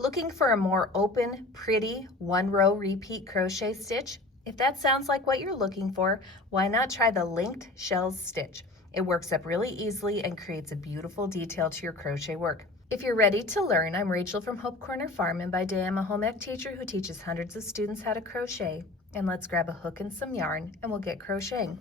Looking for a more open, pretty, one-row repeat crochet stitch? If that sounds like what you're looking for, why not try the linked shells stitch? It works up really easily and creates a beautiful detail to your crochet work. If you're ready to learn, I'm Rachel from Hope Corner Farm, and by day I'm a home ec teacher who teaches hundreds of students how to crochet. And let's grab a hook and some yarn and we'll get crocheting.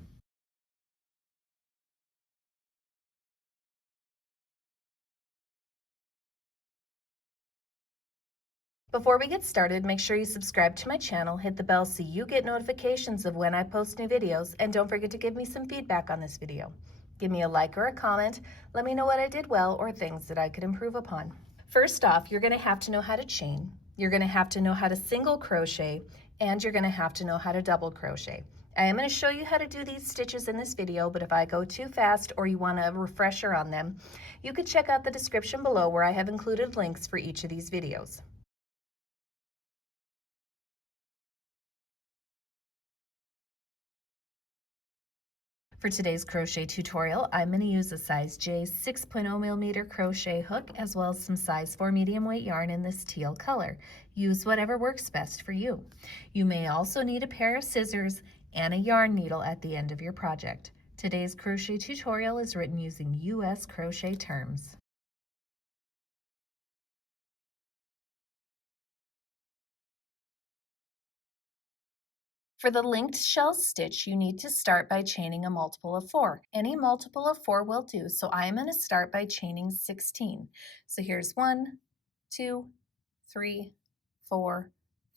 Before we get started, make sure you subscribe to my channel, hit the bell so you get notifications of when I post new videos, and don't forget to give me some feedback on this video. Give me a like or a comment, let me know what I did well or things that I could improve upon. First off, you're going to have to know how to chain, you're going to have to know how to single crochet, and you're going to have to know how to double crochet. I am going to show you how to do these stitches in this video, but if I go too fast or you want a refresher on them, you can check out the description below where I have included links for each of these videos. For today's crochet tutorial, I'm going to use a size J 6.0 millimeter crochet hook as well as some size 4 medium weight yarn in this teal color. Use whatever works best for you. You may also need a pair of scissors and a yarn needle at the end of your project. Today's crochet tutorial is written using US crochet terms. For the linked shell stitch, you need to start by chaining a multiple of 4. Any multiple of 4 will do, so I am going to start by chaining 16. So here's 1, 2, 3, 4,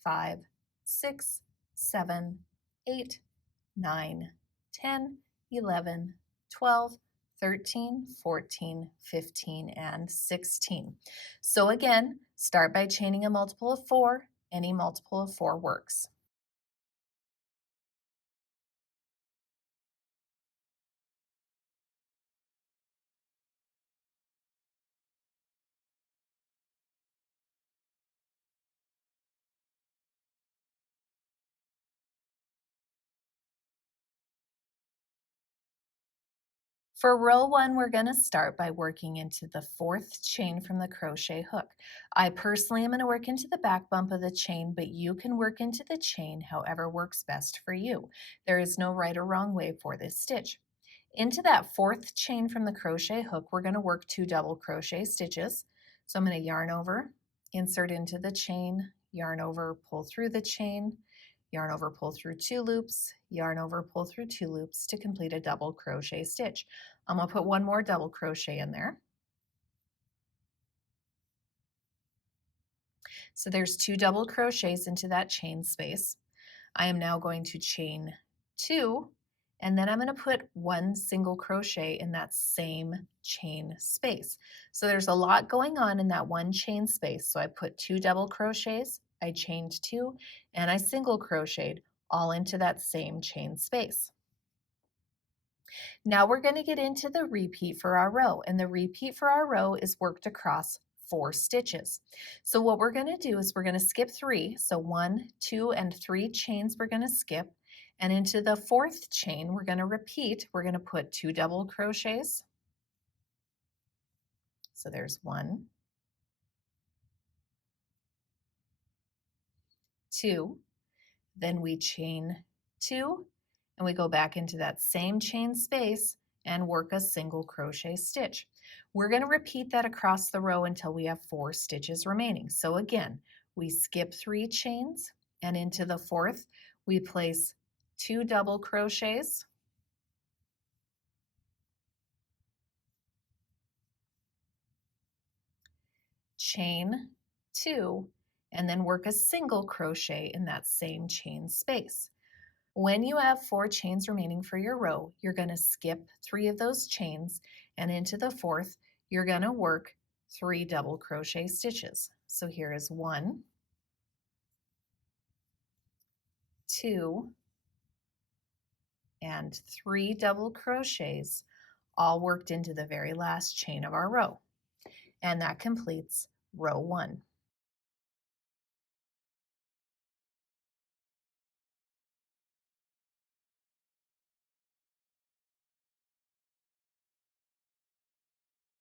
5, 6, 7, 8, 9, 10, 11, 12, 13, 14, 15, and 16. So again, start by chaining a multiple of 4. Any multiple of 4 works. For row 1, we're going to start by working into the 4th chain from the crochet hook. I personally am going to work into the back bump of the chain, but you can work into the chain however works best for you. There is no right or wrong way for this stitch. Into that 4th chain from the crochet hook, we're going to work 2 double crochet stitches. So I'm going to yarn over, insert into the chain, yarn over, pull through the chain, yarn over, pull through 2 loops, yarn over, pull through 2 loops to complete a double crochet stitch. I'm going to put one more double crochet in there. So there's 2 double crochets into that chain space. I am now going to chain 2, and then I'm going to put 1 single crochet in that same chain space. So there's a lot going on in that 1 chain space. So I put 2 double crochets, I chained 2, and I single crocheted all into that same chain space. Now we're going to get into the repeat for our row, and the repeat for our row is worked across 4 stitches. So what we're going to do is we're going to skip 3. So 1, 2, and 3 chains we're going to skip, and into the 4th chain we're going to repeat. We're going to put 2 double crochets. So there's 1, 2, then we chain 2, and we go back into that same chain space and work a single crochet stitch. We're going to repeat that across the row until we have 4 stitches remaining. So again, we skip 3 chains, and into the 4th we place 2 double crochets, chain 2, and then work a single crochet in that same chain space. When you have 4 chains remaining for your row, you're going to skip 3 of those chains, and into the 4th, you're going to work 3 double crochet stitches. So here is 1, 2, and 3 double crochets, all worked into the very last chain of our row. And that completes row 1.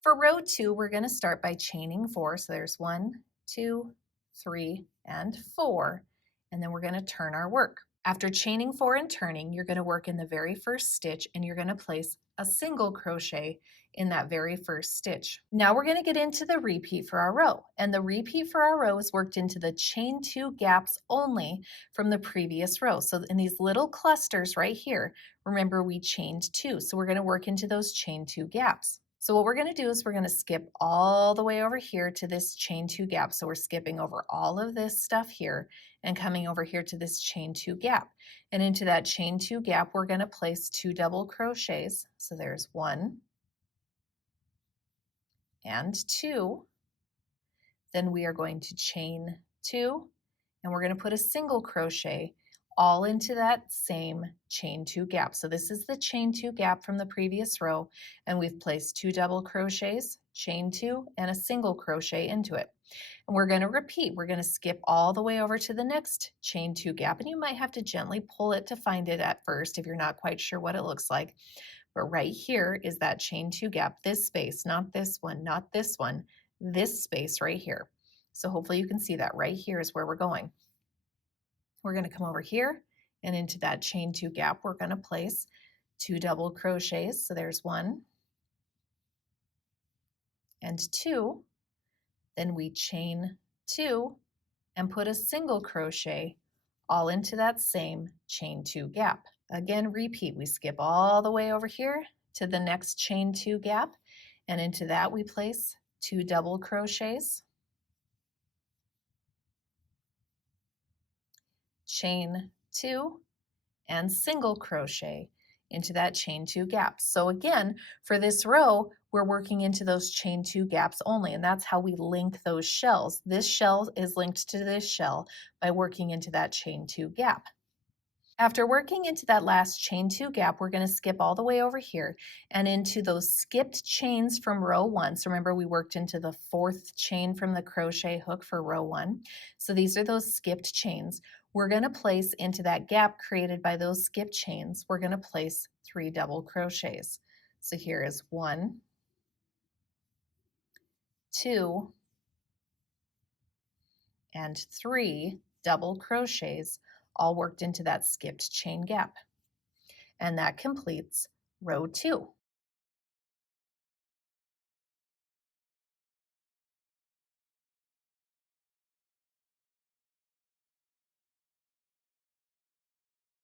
For row 2, we're going to start by chaining 4. So there's 1, 2, 3, and 4, and then we're going to turn our work. After chaining 4 and turning, you're going to work in the very first stitch and you're going to place a single crochet in that very first stitch. Now we're going to get into the repeat for our row, and the repeat for our row is worked into the chain 2 gaps only from the previous row. So in these little clusters right here, remember we chained 2, so we're going to work into those chain 2 gaps. So what we're going to do is we're going to skip all the way over here to this chain 2 gap. So we're skipping over all of this stuff here and coming over here to this chain 2 gap. And into that chain 2 gap, we're going to place 2 double crochets. So there's 1 and 2. Then we are going to chain 2, and we're going to put a single crochet all into that same chain 2 gap. So this is the chain 2 gap from the previous row, and we've placed 2 double crochets, chain 2, and a single crochet into it. And we're going to repeat. We're going to skip all the way over to the next chain 2 gap, and you might have to gently pull it to find it at first if you're not quite sure what it looks like. But right here is that chain 2 gap, this space, not this one, not this one, this space right here. So hopefully you can see that right here is where we're going. We're going to come over here and into that chain 2 gap, we're going to place 2 double crochets. So there's 1 and 2. Then we chain 2 and put a single crochet all into that same chain 2 gap. Again, repeat. We skip all the way over here to the next chain 2 gap, and into that we place 2 double crochets, chain 2, and single crochet into that chain 2 gap. So again, for this row, we're working into those chain 2 gaps only, and that's how we link those shells. This shell is linked to this shell by working into that chain 2 gap. After working into that last chain 2 gap, we're going to skip all the way over here and into those skipped chains from row 1. So remember, we worked into the 4th chain from the crochet hook for row 1. So these are those skipped chains. We're going to place into that gap created by those skipped chains, we're going to place 3 double crochets. So here is 1, 2, and 3 double crochets, all worked into that skipped chain gap. And that completes row 2.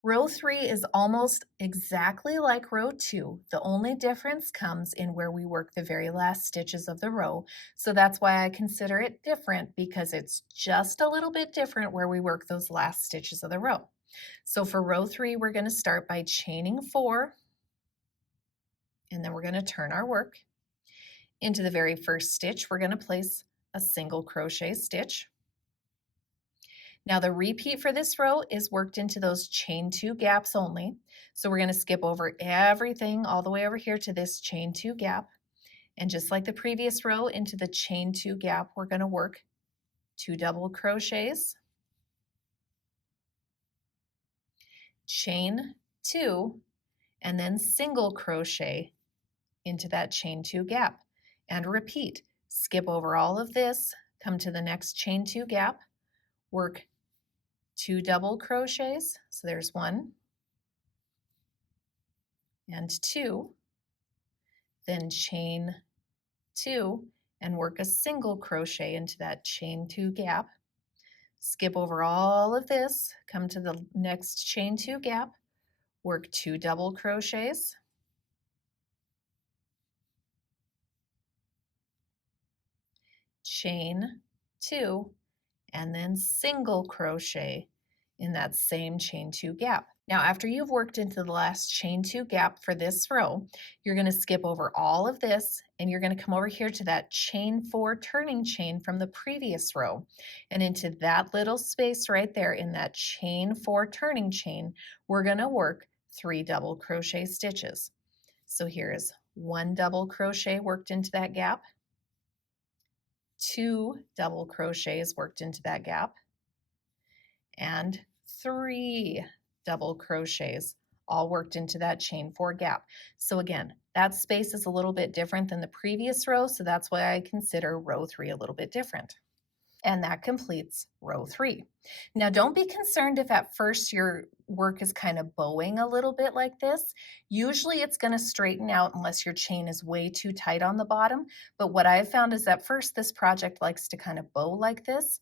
Row 3 is almost exactly like row 2. The only difference comes in where we work the very last stitches of the row. So that's why I consider it different, because it's just a little bit different where we work those last stitches of the row. So for row 3, we're going to start by chaining 4, and then we're going to turn our work. Into the very first stitch, we're going to place a single crochet stitch. Now the repeat for this row is worked into those chain 2 gaps only. So we're going to skip over everything all the way over here to this chain 2 gap. And just like the previous row, into the chain 2 gap, we're going to work 2 double crochets, chain 2, and then single crochet into that chain 2 gap. And repeat. Skip over all of this, come to the next chain 2 gap, work 2 double crochets, so there's 1 and 2, then chain 2 and work a single crochet into that chain 2 gap. Skip over all of this, come to the next chain 2 gap, work 2 double crochets, chain 2, and then single crochet in that same chain 2 gap. Now after you've worked into the last chain 2 gap for this row, you're going to skip over all of this and you're going to come over here to that chain 4 turning chain from the previous row, and into that little space right there in that chain 4 turning chain, we're going to work 3 double crochet stitches. So here's 1 double crochet worked into that gap, 2 double crochets worked into that gap, and 3 double crochets all worked into that chain 4 gap. So again, that space is a little bit different than the previous row, so that's why I consider row 3 a little bit different. And that completes row 3. Now don't be concerned if at first your work is kind of bowing a little bit like this. Usually it's going to straighten out unless your chain is way too tight on the bottom. But what I've found is that first this project likes to kind of bow like this.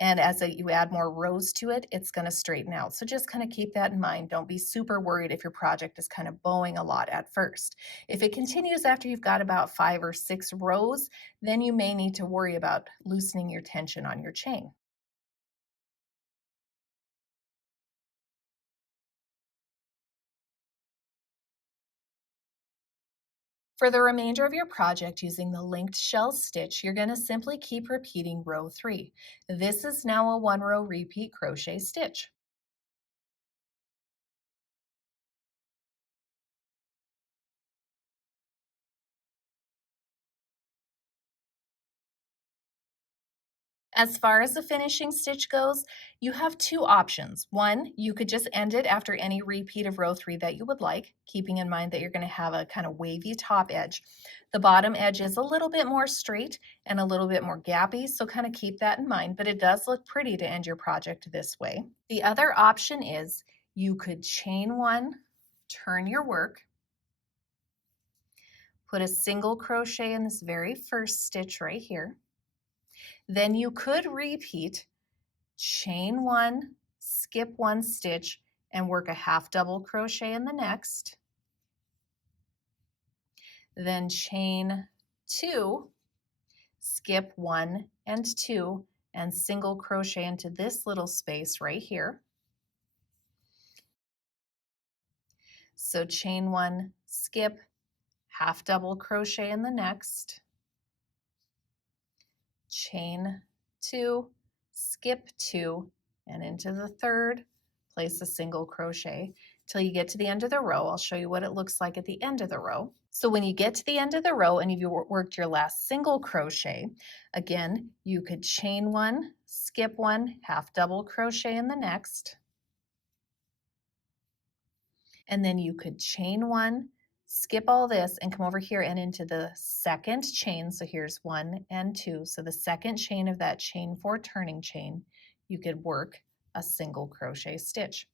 And as you add more rows to it, it's going to straighten out. So just kind of keep that in mind. Don't be super worried if your project is kind of bowing a lot at first. If it continues after you've got about 5 or 6 rows, then you may need to worry about loosening your tension on your chain. For the remainder of your project using the linked shell stitch, you're going to simply keep repeating row 3. This is now a 1-row repeat crochet stitch. As far as the finishing stitch goes, you have 2 options. One, you could just end it after any repeat of row 3 that you would like, keeping in mind that you're going to have a kind of wavy top edge. The bottom edge is a little bit more straight and a little bit more gappy, so kind of keep that in mind, but it does look pretty to end your project this way. The other option is you could chain 1, turn your work, put a single crochet in this very first stitch right here. Then you could repeat, chain 1, skip 1 stitch, and work a half double crochet in the next. Then chain 2, skip 1 and 2, and single crochet into this little space right here. So chain 1, skip, half double crochet in the next, chain 2, skip 2, and into the third, place a single crochet till you get to the end of the row. I'll show you what it looks like at the end of the row. So when you get to the end of the row and you've worked your last single crochet, again, you could chain 1, skip 1, half double crochet in the next, and then you could chain 1, skip all this and come over here and into the second chain. So here's 1 and 2. So the second chain of that chain 4 turning chain, you could work a single crochet stitch.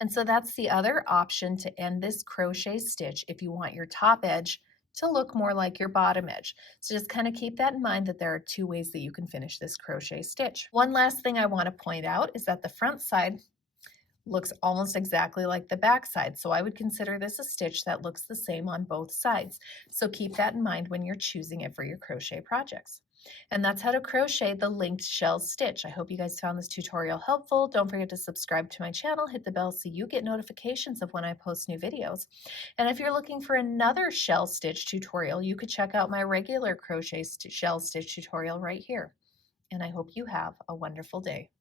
And so that's the other option to end this crochet stitch if you want your top edge to look more like your bottom edge. So just kind of keep that in mind that there are 2 ways that you can finish this crochet stitch. One last thing I want to point out is that the front side looks almost exactly like the back side. So I would consider this a stitch that looks the same on both sides. So keep that in mind when you're choosing it for your crochet projects. And that's how to crochet the linked shell stitch. I hope you guys found this tutorial helpful. Don't forget to subscribe to my channel, hit the bell so you get notifications of when I post new videos. And if you're looking for another shell stitch tutorial, you could check out my regular crochet shell stitch tutorial right here. And I hope you have a wonderful day.